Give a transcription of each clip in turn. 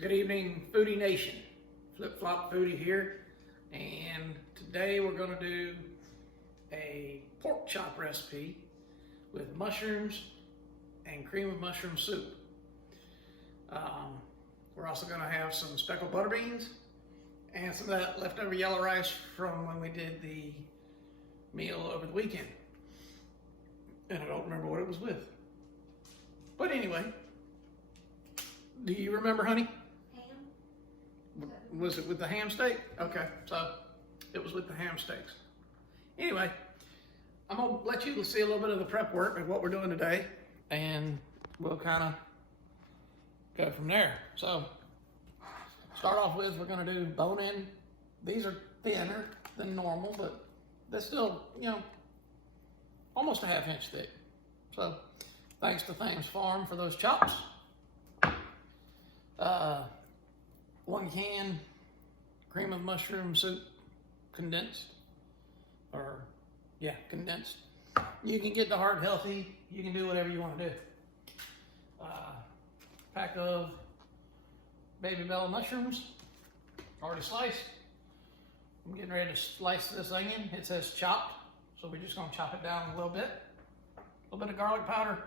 Good evening, Foodie Nation. Flip Flop Foodie here, and today we're going to do a pork chop recipe with mushrooms and cream of mushroom soup. We're also going to have some speckled butter beans and some of that leftover yellow rice from when we did the meal over the weekend. And I don't remember what it was with. But anyway, do you remember, honey? Ham. Was it with the ham steak? Okay, so it was with the ham steaks. Anyway, I'm gonna let you see a little bit of the prep work of what we're doing today, and we'll kind of go from there. So, start off with, we're gonna do bone-in. These are thinner than normal, but they're still, almost a half-inch thick. So, thanks to Thames Farm for those chops. 1 can cream of mushroom soup, condensed. Condensed. You can get the heart healthy. You can do whatever you want to do. Pack of baby bell mushrooms, already sliced. I'm getting ready to slice this onion. It says chopped, so we're just gonna chop it down a little bit. A little bit of garlic powder,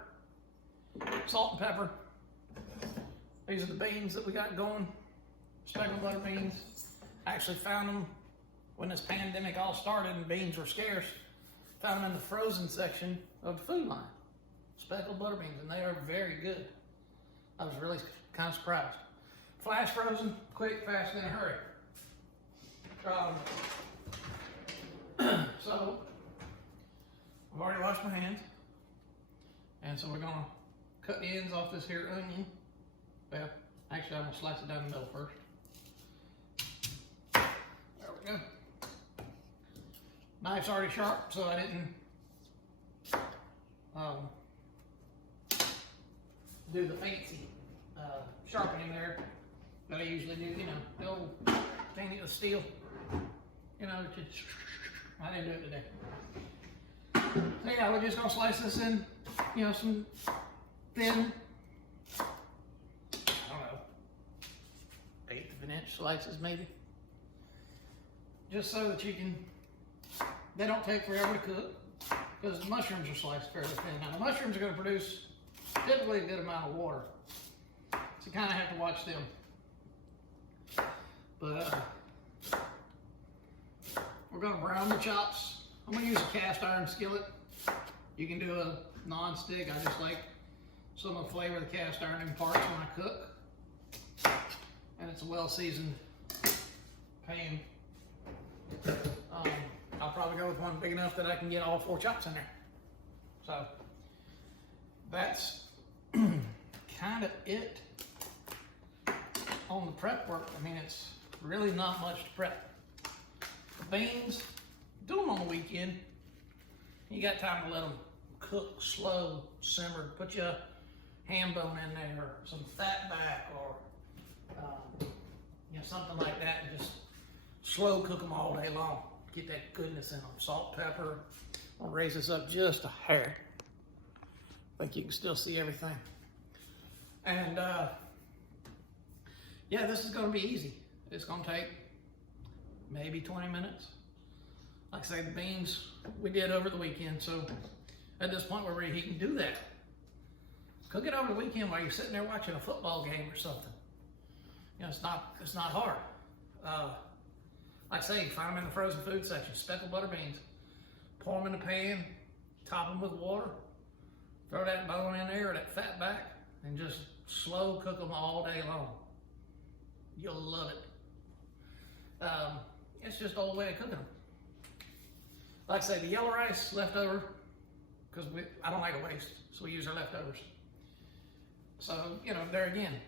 salt and pepper. These are the beans that we got going, speckled butter beans. I actually found them when this pandemic all started and beans were scarce. Found them in the frozen section of the food line. Speckled butter beans, and they are very good. I was really kind of surprised. Flash frozen, quick, fast, in a hurry. So, I've already washed my hands. And so we're gonna cut the ends off this here onion. Well, actually I'm gonna slice it down the middle first. There we go. Knife's already sharp, so I didn't do the fancy sharpening there that I usually do, the old thing of steel. I didn't do it today. So yeah, we're just gonna slice this in, some thin, I don't know, 1/8 of an inch slices maybe. Just so that they don't take forever to cook, because the mushrooms are sliced fairly thin. Now the mushrooms are gonna produce typically a good amount of water, so you kind of have to watch them. But we're gonna brown the chops. I'm gonna use a cast iron skillet. You can do a non-stick. I just like some of the flavor the cast iron imparts when I cook. And it's a well-seasoned pan. I'll probably go with one big enough that I can get all 4 chops in there. So that's kind of it on the prep work. I mean, it's really not much to prep. The beans, do them on the weekend. You got time to let them cook slow, simmer. Put your ham bone in there, or some fat back, or something like that, and just slow cook them all day long. Get that goodness in them. Salt, pepper. I'll raise this up just a hair. I think you can still see everything. And yeah, this is going to be easy. It's going to take maybe 20 minutes. Like I say, the beans we did over the weekend, so at this point we're ready. He can do that. Cook it over the weekend while you're sitting there watching a football game or something. It's not hard. Like I say, you find them in the frozen food section. Speckled butter beans. Pour them in the pan, top them with water, throw that bone in there or that fat back, and just slow cook them all day long. You'll love it. It's just the old way of cooking them. Like I say, the yellow rice left over, because I don't like a waste, so we use our leftovers. So, there again,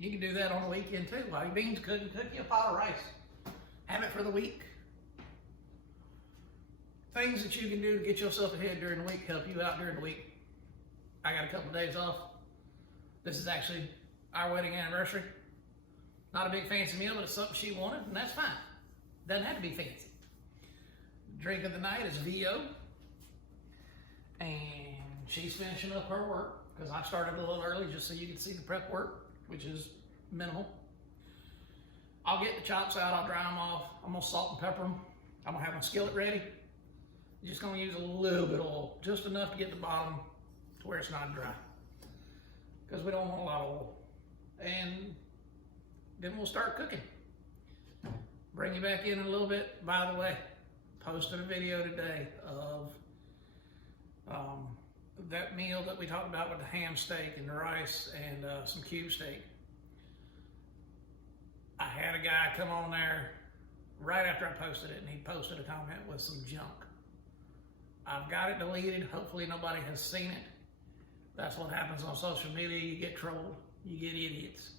you can do that on the weekend too. While your beans cooking, cook you a pot of rice. Have it for the week. Things that you can do to get yourself ahead during the week, help you out during the week. I got a couple of days off. This is actually our wedding anniversary. Not a big fancy meal, but it's something she wanted, and that's fine. Doesn't have to be fancy. Drink of the night is VO. And she's finishing up her work, because I started a little early just so you can see the prep work, which is minimal. I'll get the chops out, I'll dry them off. I'm gonna salt and pepper them. I'm gonna have my skillet ready. Just gonna use a little bit of oil, just enough to get the bottom to where it's not dry. Because we don't want a lot of oil. And then we'll start cooking. Bring you back in a little bit. By the way, posted a video today of that meal that we talked about with the ham steak and the rice and some cube steak. I had a guy come on there right after I posted it, and he posted a comment with some junk. I've got it deleted. Hopefully nobody has seen it. That's what happens on social media. You get trolled. You get idiots.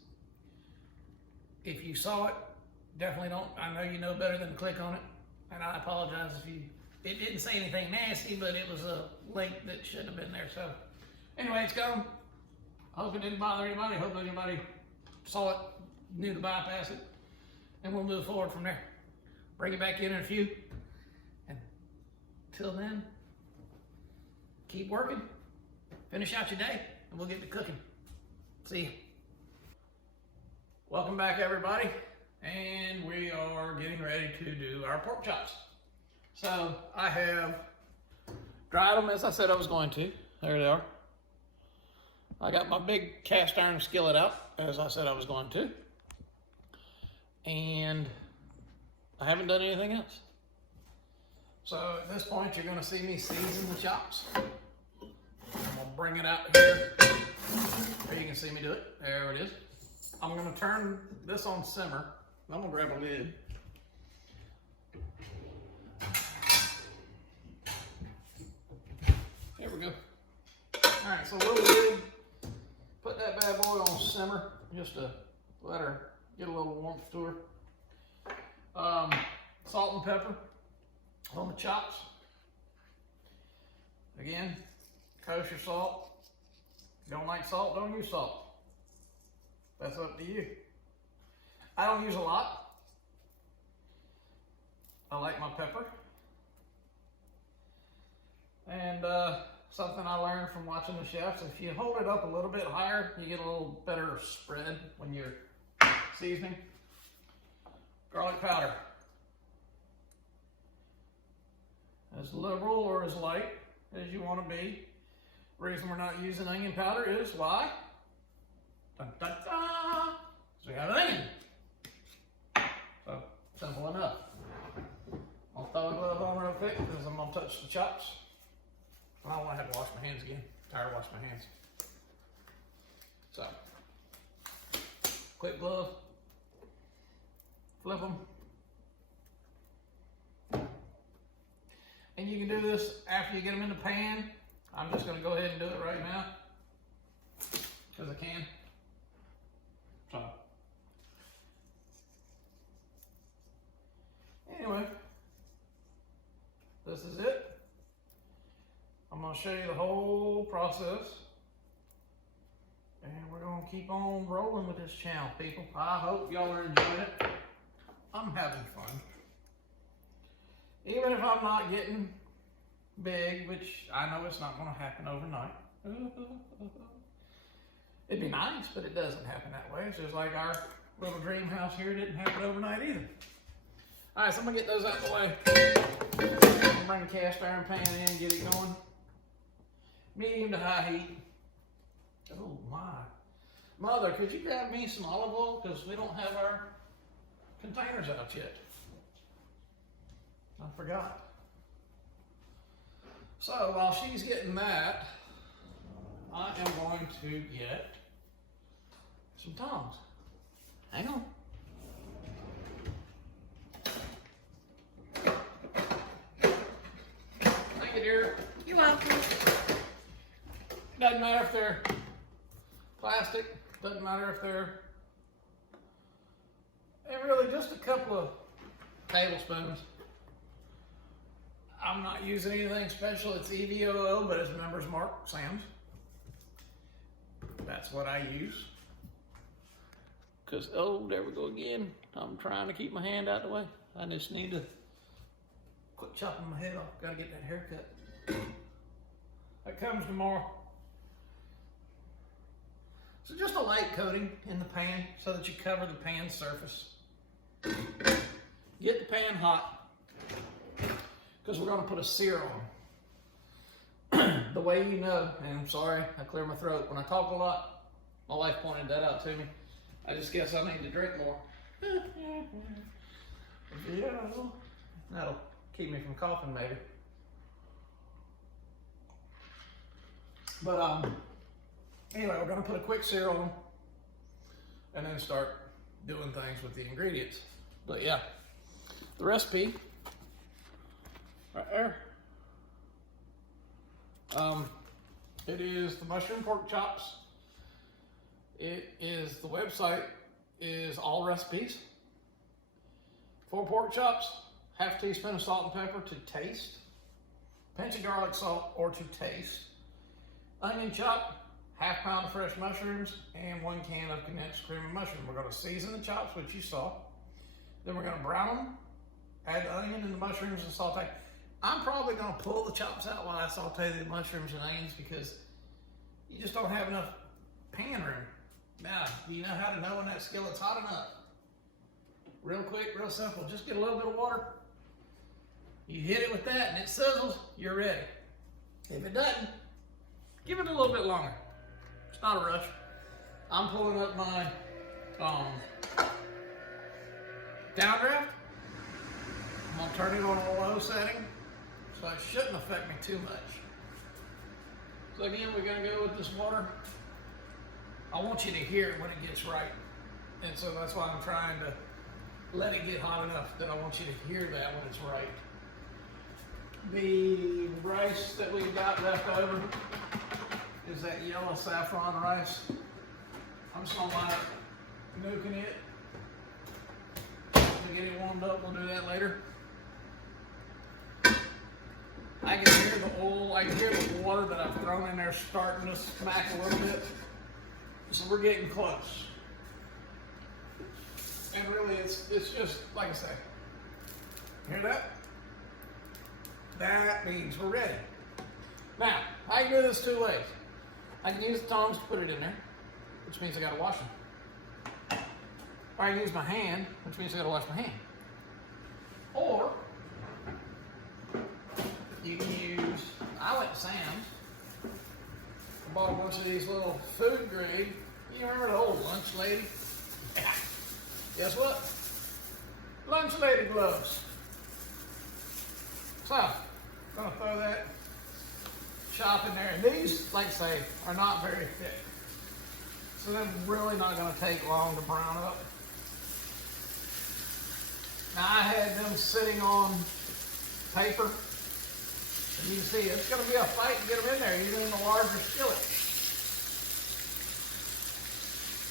If you saw it, definitely don't. I know you know better than to click on it. And I apologize if you, it didn't say anything nasty, but it was a link that shouldn't have been there. So anyway, it's gone. I hope it didn't bother anybody. I hope anybody saw it, knew to bypass it, and we'll move forward from there. Bring it back in a few. And till then, keep working. Finish out your day, and we'll get to cooking. See ya. Welcome back, everybody. And we are getting ready to do our pork chops. So I have dried them as I said I was going to. There they are. I got my big cast iron skillet out as I said I was going to. And I haven't done anything else. So at this point, you're gonna see me season the chops. I'm gonna bring it out here. There you can see me do it. There it is. I'm gonna turn this on simmer. I'm gonna grab a lid. Here we go. All right, so we'll lid, put that bad boy on simmer just to let her get a little warmth to her. Salt and pepper on the chops. Again, kosher salt. If you don't like salt, don't use salt. That's up to you. I don't use a lot. I like my pepper. And something I learned from watching the chefs, if you hold it up a little bit higher, you get a little better spread when you're seasoning. Garlic powder. As liberal or as light as you want to be. The reason we're not using onion powder is why? Dun, dun, dun. So we have an onion. So, simple enough. I'll throw a glove on real quick because I'm going to touch the chops. I don't want to have to wash my hands again. I'm tired of washing my hands. So, quick glove. Flip them. And you can do this after you get them in the pan. I'm just going to go ahead and do it right now because I can. So, anyway, this is it. I'm going to show you the whole process. And we're going to keep on rolling with this channel, people. I hope y'all are enjoying it. I'm having fun. Even if I'm not getting big, which I know it's not going to happen overnight. It'd be nice, but it doesn't happen that way. It's just like our little dream house here didn't happen overnight either. All right, so I'm gonna get those out of the way. I'm gonna bring the cast iron pan in, get it going. Medium to high heat. Oh my. Mother, could you grab me some olive oil? Because we don't have our containers out yet. I forgot. So while she's getting that, I am going to get some tongs. Hang on. Thank you, dear. You're welcome. Doesn't matter if they're plastic, doesn't matter if they're, and really just a couple of tablespoons. I'm not using anything special. It's EVOO, but it's Members Mark Sam's. That's what I use. Because, oh, there we go again. I'm trying to keep my hand out of the way. I just need to quit chopping my head off. Got to get that haircut. That comes tomorrow. So just a light coating in the pan so that you cover the pan surface. Get the pan hot because we're going to put a sear on. The way you know, and I'm sorry, I clear my throat. When I talk a lot, my wife pointed that out to me. I just guess I need to drink more. Yeah, that'll keep me from coughing maybe. But anyway, we're gonna put a quick sear on them and then start doing things with the ingredients. But yeah, the recipe right there. It is the mushroom pork chops. It is, the website is Allrecipes. 4 pork chops, half teaspoon of salt and pepper to taste, pinch of garlic salt or to taste, onion chop, half pound of fresh mushrooms, and 1 can of condensed cream of mushroom. We're going to season the chops, which you saw. Then we're going to brown them, add the onion and the mushrooms and saute. I'm probably going to pull the chops out while I saute the mushrooms and onions because you just don't have enough pan room. Now, do you know how to know when that skillet's hot enough? Real quick, real simple. Just get a little bit of water. You hit it with that and it sizzles, you're ready. If it doesn't, give it a little bit longer. It's not a rush. I'm pulling up my downdraft. I'm gonna turn it on a low setting, so it shouldn't affect me too much. So again, we're gonna go with this water. I want you to hear it when it gets right. And so that's why I'm trying to let it get hot enough that I want you to hear that when it's right. The rice that we've got left over is that yellow saffron rice. I'm just gonna wind up nuking it. To get it warmed up, we'll do that later. I can hear the oil, I can hear the water that I've thrown in there starting to smack a little bit. So we're getting close. And really it's just, like I say, hear that? That means we're ready. Now, I can do this 2 ways. I can use the tongs to put it in there, which means I gotta wash them. Or I can use my hand, which means I gotta wash my hand. Or, you can use, I went to Sam's. I bought a bunch of these little food grade. You remember the old lunch lady? Guess what? Lunch lady gloves. So, I'm gonna throw that chop in there. And these, like I say, are not very thick. So they're really not gonna take long to brown up. Now I had them sitting on paper. And you can see it's going to be a fight to get them in there, even in the larger skillet.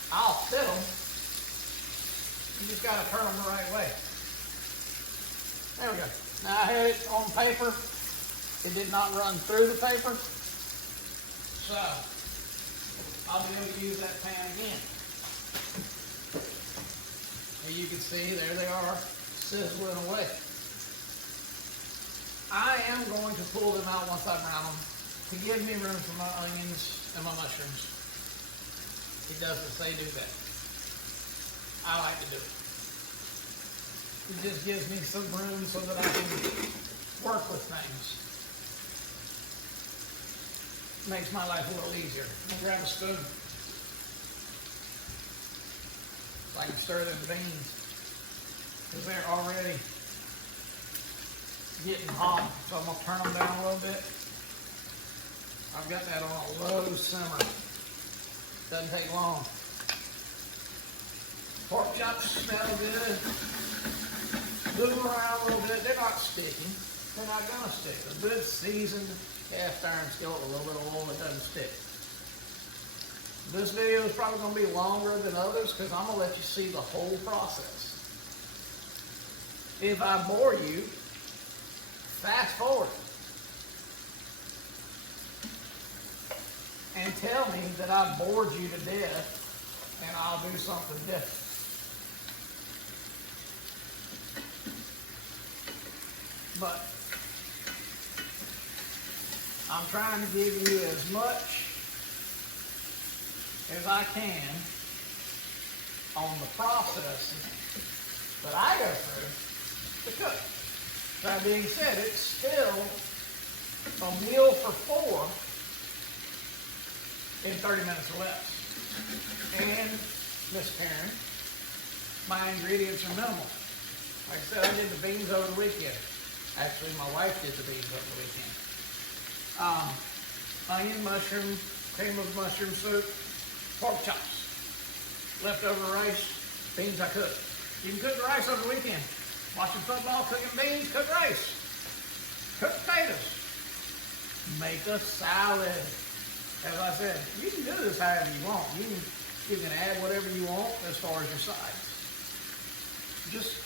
I'll fit them. You just got to turn them the right way. There we go. Now I had it on paper. It did not run through the paper. So I'll be able to use that pan again. And you can see there they are sizzling away. I am going to pull them out once I brown them to give me room for my onions and my mushrooms. It doesn't say do that. I like to do it. It just gives me some room so that I can work with things. Makes my life a little easier. I'm gonna grab a spoon so I can stir them beans because they're already getting hot, so I'm gonna turn them down a little bit. I've got that on a low simmer. Doesn't take long. Pork chops smell good. Move them around a little bit. They're not sticking. They're not gonna stick. A good seasoned cast iron skillet with a little bit of oil, it doesn't stick. This video is probably gonna be longer than others because I'm gonna let you see the whole process. If I bore you, fast forward and tell me that I bored you to death and I'll do something different. But I'm trying to give you as much as I can on the processes that I go through to cook. That being said, it's still a meal for 4 in 30 minutes or less. And, Miss Karen, my ingredients are minimal. Like I said, I did the beans over the weekend. Actually, my wife did the beans over the weekend. Onion, mushroom, cream of mushroom soup, pork chops, leftover rice, beans I cooked. You can cook the rice over the weekend. Watching football, cooking beans, cook rice, cook potatoes, make a salad. As I said, you can do this however you want. You can add whatever you want as far as your sides. Just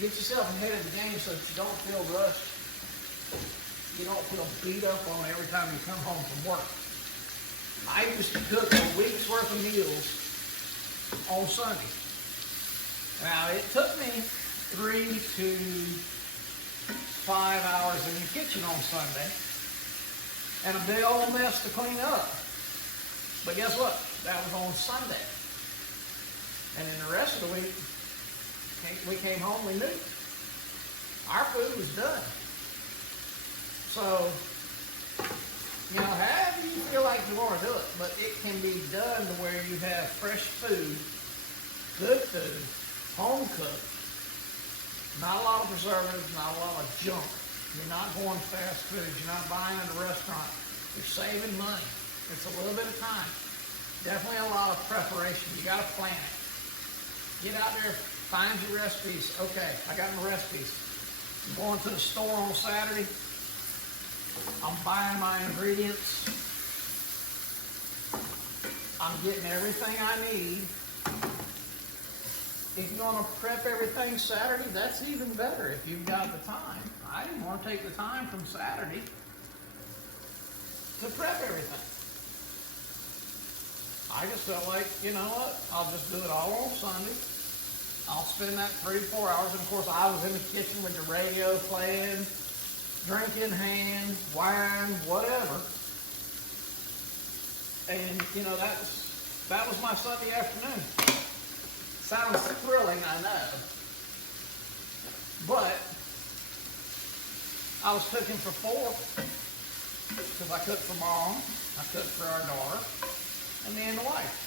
get yourself ahead of the game so that you don't feel rushed. You don't feel beat up on every time you come home from work. I used to cook a week's worth of meals on Sunday. Now, it took me 3 to 5 hours in the kitchen on Sunday and a big old mess to clean up. But guess what? That was on Sunday. And then the rest of the week, we came home, we knew our food was done. So, you know, however you feel like you want to do it, but it can be done to where you have fresh food, good food, home cooked, not a lot of preservatives, not a lot of junk. You're not going fast food. You're not buying at a restaurant. You're saving money. It's a little bit of time. Definitely a lot of preparation. You got to plan it. Get out there, find your recipes. Okay, I got my recipes. I'm going to the store on Saturday. I'm buying my ingredients. I'm getting everything I need. If you want to prep everything Saturday, that's even better if you've got the time. I didn't want to take the time from Saturday to prep everything. I just felt like, you know what, I'll just do it all on Sunday. I'll spend that 3 to 4 hours, and of course I was in the kitchen with the radio playing, drink in hand, wine, whatever. And, you know, that was my Sunday afternoon. Sounds thrilling, I know. But I was cooking for 4 because I cooked for Mom, I cooked for our daughter, and me and the wife.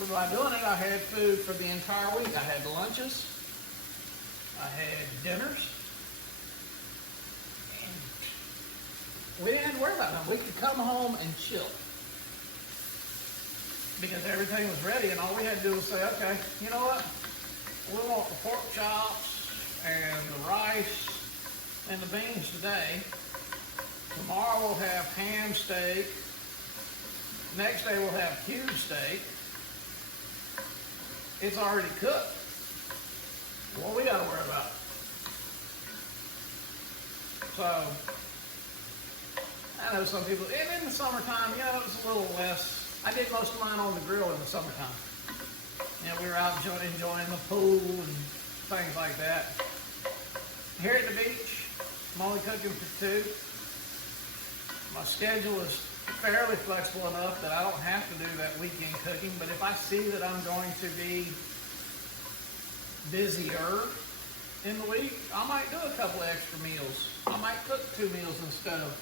But by doing it, I had food for the entire week. I had lunches, I had dinners, and we didn't have to worry about them. We could come home and chill because everything was ready, and all we had to do was say, okay, you know what? We want the pork chops and the rice and the beans today. Tomorrow we'll have ham steak. Next day we'll have cube steak. It's already cooked. What we gotta worry about? So, I know some people, and in the summertime, you know, it was a little less. I did most of mine on the grill in the summertime. You know, we were out enjoying the pool and things like that. Here at the beach, I'm only cooking for 2. My schedule is fairly flexible enough that I don't have to do that weekend cooking, but if I see that I'm going to be busier in the week, I might do a couple extra meals. I might cook 2 meals instead of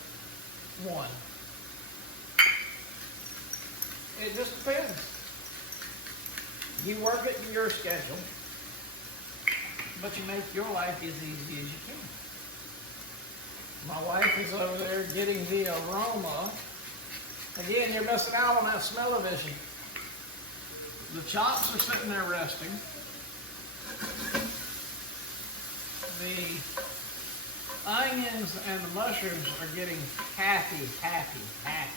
1. It just depends. You work it in your schedule, but you make your life as easy as you can. My wife is over there getting the aroma. Again, you're missing out on that smell-o-vision. The chops are sitting there resting. The onions and the mushrooms are getting happy. And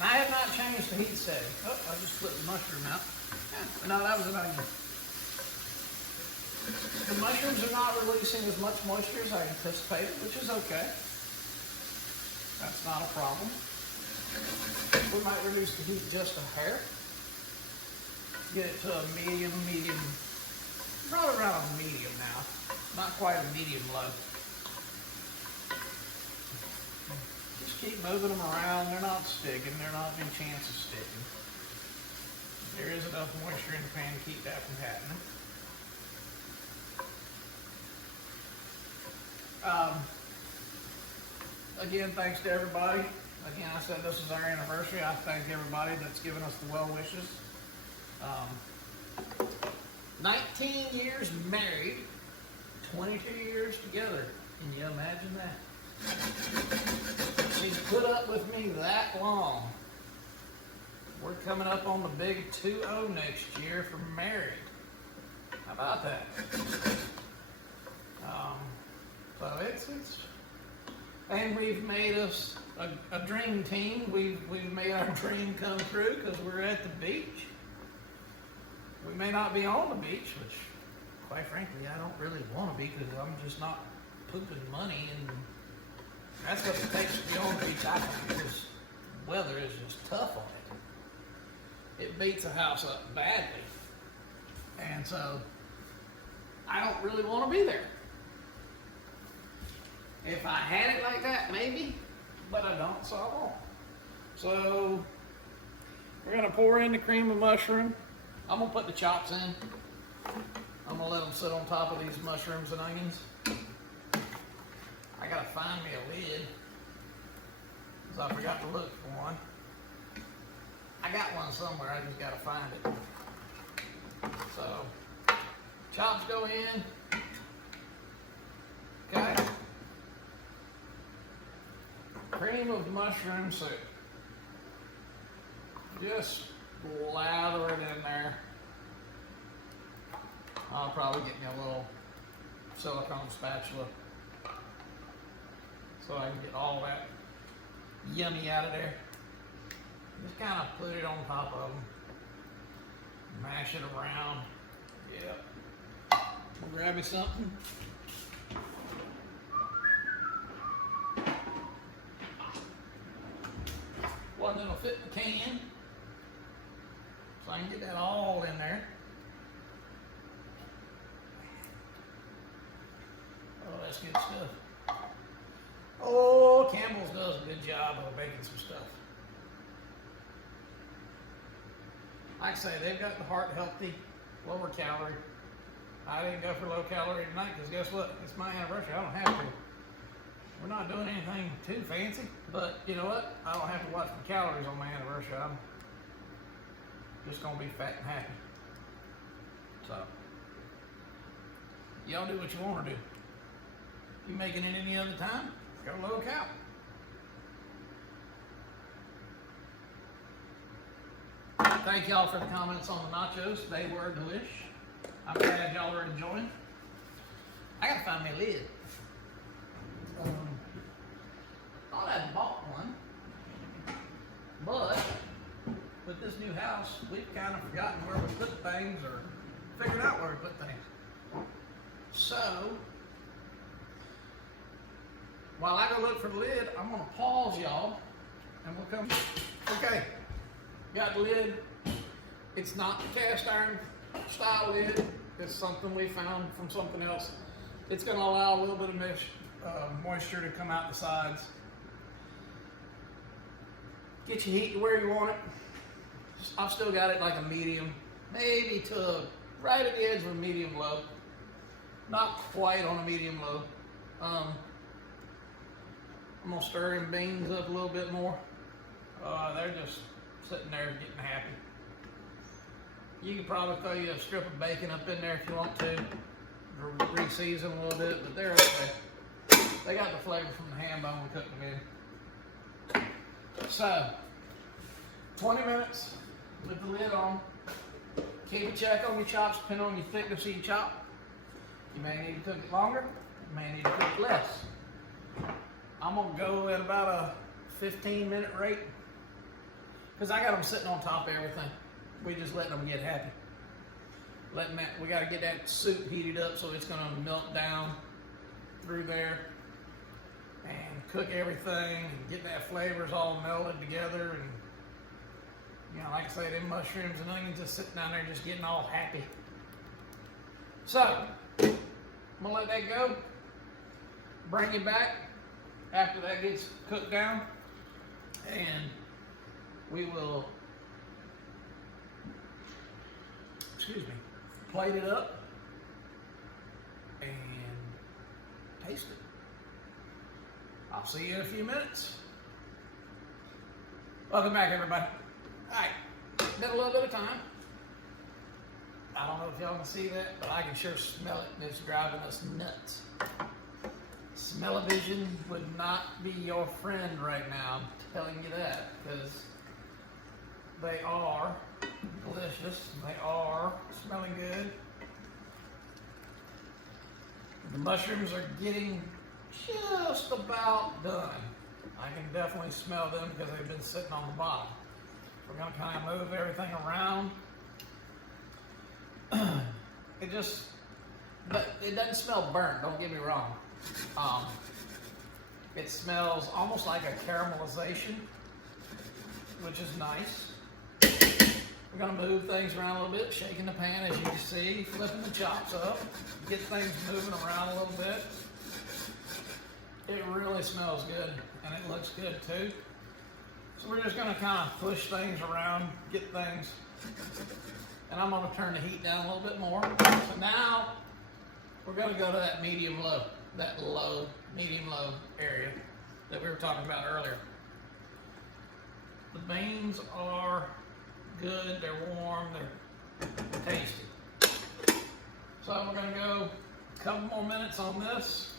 I have not changed the heat setting. Oh, I just flipped the mushroom out. No, that was an onion. The mushrooms are not releasing as much moisture as I anticipated, which is okay. That's not a problem. We might reduce the heat just a hair. Get it to a medium, probably around a medium now. Not quite a medium low. Just keep moving them around. They're not sticking. They're not any chance of sticking. there is enough moisture in the pan to keep that from happening. Again, thanks to everybody. Again, I said this is our anniversary. I thank everybody that's given us the well wishes. 19 years married, 22 years together. Can you imagine that? She's put up with me that long. We're coming up on the big 2-0 next year for married. How about that? So it's and we've made us a dream team. We've made our dream come true because we're at the beach. We may not be on the beach, which, quite frankly, I don't really want to be because I'm just not pooping money, and that's what it takes to be on the beach. I think because the weather is just tough on it. It beats the house up badly, and so I don't really want to be there. If I had it like that, maybe, but I don't, so I won't. So we're gonna pour in the cream of mushroom. I'm gonna put the chops in. I'm gonna let them sit on top of these mushrooms and onions. I gotta find me a lid, because I forgot to look for one. I got one somewhere, I just gotta find it. So, chops go in. Okay. Cream of mushroom soup. Just lather it in there. I'll probably get me a little silicone spatula so I can get all that yummy out of there. Just kind of put it on top of them. Mash it around. Yep. We'll grab me something. One that'll fit the can. So I can get that all in there. Oh, that's good stuff. Oh, Campbell's does a good job of making some stuff. Like I say, they've got the heart healthy, lower calorie. I didn't go for low calorie tonight because guess what? It's my anniversary. I don't have to. We're not doing anything too fancy, but you know what? I don't have to watch the calories on my anniversary. I'm just gonna be fat and happy. So, y'all do what you want to do. If you're making it any other time, go low cal. Thank y'all for the comments on the nachos. They were delish. I'm glad y'all are enjoying. I gotta find me a lid. Thought I'd bought one, but with this new house, we've kind of forgotten where we put things or figured out where we put things. So, while I go look for the lid, I'm gonna pause y'all and we'll come. Okay, got the lid. It's not the cast iron style lid. It's something we found from something else. It's gonna allow a little bit of moisture to come out the sides. Get your heat to where you want it. I've still got it like a medium, maybe to right at the edge of a medium low. Not quite on a medium low. I'm gonna stir them beans up a little bit more. They're just sitting there getting happy. You can probably throw you a strip of bacon up in there if you want to, or re-season a little bit, but they're okay. They got the flavor from the ham bone we cooked them in. So, 20 minutes with the lid on. Keep a check on your chops, depending on your thickness of your chop. You may need to cook it longer, you may need to cook it less. I'm gonna go at about a 15-minute rate, because I got them sitting on top of everything. We just letting them get happy. We gotta get that soup heated up so it's gonna melt down through there and cook everything and get that flavors all melted together. And you know, like I say, them mushrooms and onions just sitting down there just getting all happy. So, I'm gonna let that go. Bring it back after that gets cooked down, and we will excuse me, plate it up and taste it. I'll see you in a few minutes. Welcome back, everybody. All right, been a little bit of time. I don't know if y'all can see that, but I can sure smell it, and it's driving us nuts. Smell-o-vision would not be your friend right now, I'm telling you that, because they are delicious. They are smelling good. The mushrooms are getting just about done. I can definitely smell them because they've been sitting on the bottom. We're going to kind of move everything around. It doesn't smell burnt, don't get me wrong. It smells almost like a caramelization, which is nice. We're going to move things around a little bit, shaking the pan as you can see, flipping the chops up, get things moving around a little bit. It really smells good, and it looks good too. So we're just going to kind of push things around, get things, and I'm going to turn the heat down a little bit more. So now we're going to go to that medium-low, medium-low area that we were talking about earlier. The beans are good, they're warm, they're tasty. So we're going to go a couple more minutes on this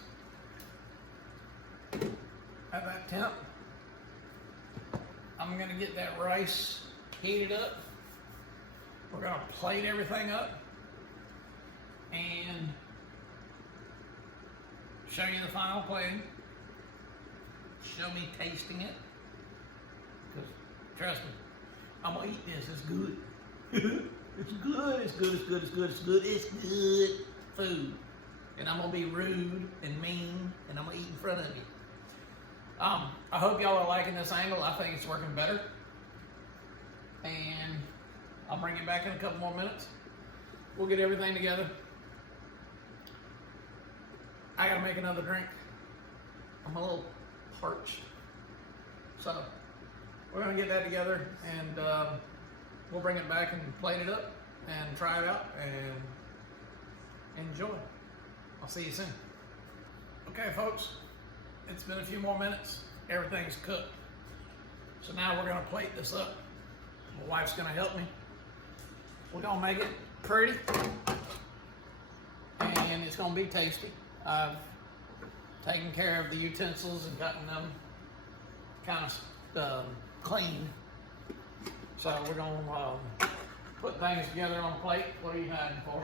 at that temp. I'm going to get that rice heated up. We're going to plate everything up and show you the final plating. Show me tasting it. Because trust me, I'm going to eat this. It's good. It's good. It's good. It's good. It's good. It's good. It's good food. And I'm going to be rude and mean, and I'm going to eat in front of you. I hope y'all are liking this angle. I think it's working better. And I'll bring you back in a couple more minutes. We'll get everything together. I gotta make another drink. I'm a little parched. So we're gonna get that together and we'll bring it back and plate it up and try it out and enjoy. I'll see you soon. Okay, folks. It's been a few more minutes. Everything's cooked. So now we're gonna plate this up. My wife's gonna help me. We're gonna make it pretty, and it's gonna be tasty. I've taken care of the utensils and gotten them kind of clean. So we're gonna put things together on a plate. What are you hiding for?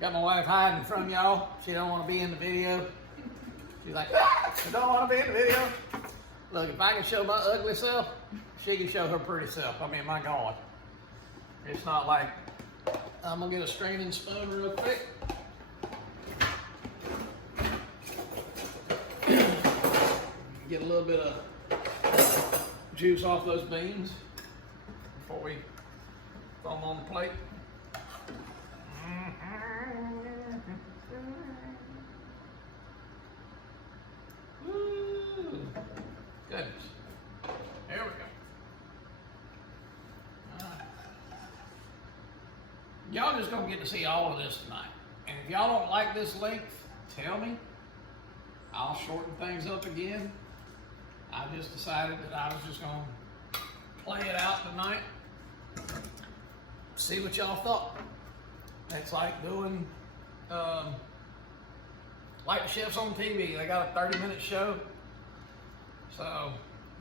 Got my wife hiding from y'all. She don't want to be in the video. She's like, I don't want to be in the video. Look, if I can show my ugly self, she can show her pretty self. I mean, my God. It's not like, I'm going to get a straining spoon real quick. Get a little bit of juice off those beans before we throw them on the plate. Goodness. There we go. Y'all just gonna get to see all of this tonight. And if y'all don't like this length, tell me. I'll shorten things up again. I just decided that I was just gonna play it out tonight. See what y'all thought. It's like doing, like the chefs on TV. They got a 30-minute show. So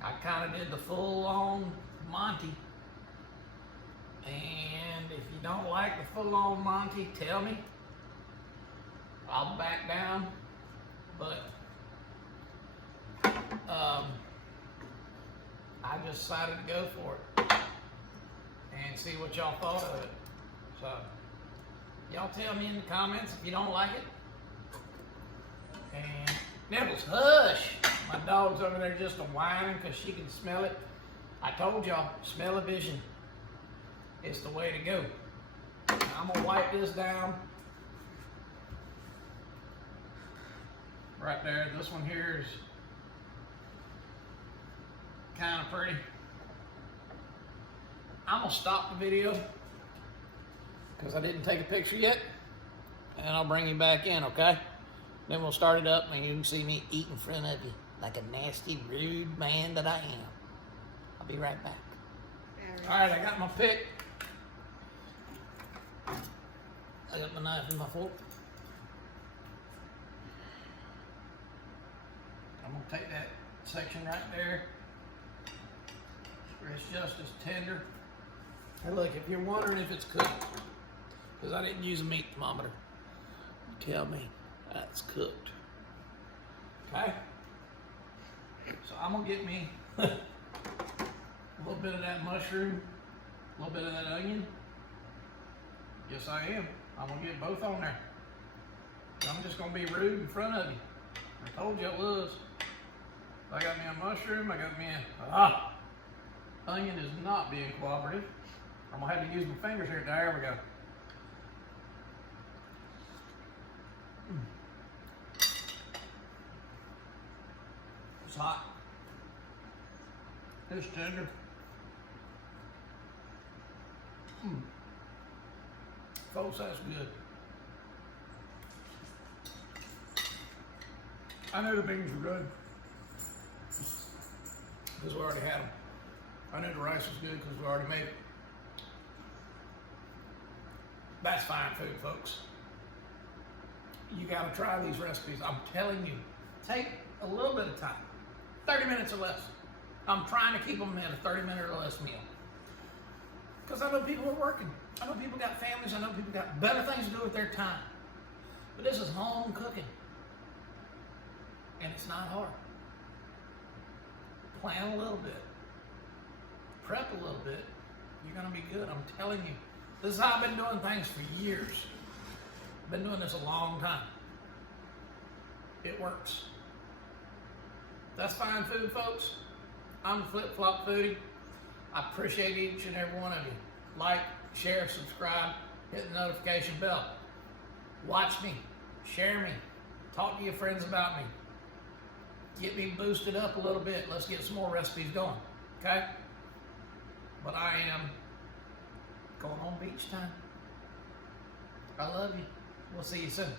I kind of did the full-on Monty. And if you don't like the full-on Monty, tell me. I'll back down. But I just decided to go for it and see what y'all thought of it. So y'all tell me in the comments if you don't like it. And Nibbles, hush! My dog's over there just whining because she can smell it. I told y'all, smell-o-vision is the way to go. I'm gonna wipe this down. Right there, this one here is kind of pretty. I'm gonna stop the video because I didn't take a picture yet, and I'll bring you back in, okay? Then we'll start it up and you can see me eat in front of you like a nasty, rude man that I am. I'll be right back. All right, I got my pick. I got my knife and my fork. I'm gonna take that section right there where it's just as tender. And look, if you're wondering if it's cooked, because I didn't use a meat thermometer, tell me that's cooked. Okay? So I'm gonna get me a little bit of that mushroom, a little bit of that onion. Yes, I am. I'm gonna get both on there. I'm just gonna be rude in front of you. I told you I was. I got me a mushroom, I got me a, onion is not being cooperative. I'm gonna have to use my fingers here. There we go. It's hot. It's tender. Folks, that's good. I knew the beans were good because we already had them. I knew the rice was good because we already made it. That's fine food, folks. You gotta try these recipes. I'm telling you, take a little bit of time, 30 minutes or less. I'm trying to keep them in a 30-minute or less meal. Because I know people are working. I know people got families. I know people got better things to do with their time. But this is home cooking. And it's not hard. Plan a little bit. Prep a little bit. You're gonna be good, I'm telling you. This is how I've been doing things for years. I've been doing this a long time. It works. That's fine food, folks. I'm the Flip Flop Foodie. I appreciate each and every one of you. Like, share, subscribe, hit the notification bell. Watch me, share me, talk to your friends about me. Get me boosted up a little bit. Let's get some more recipes going, okay? But I am going on beach time. I love you. We'll see you soon.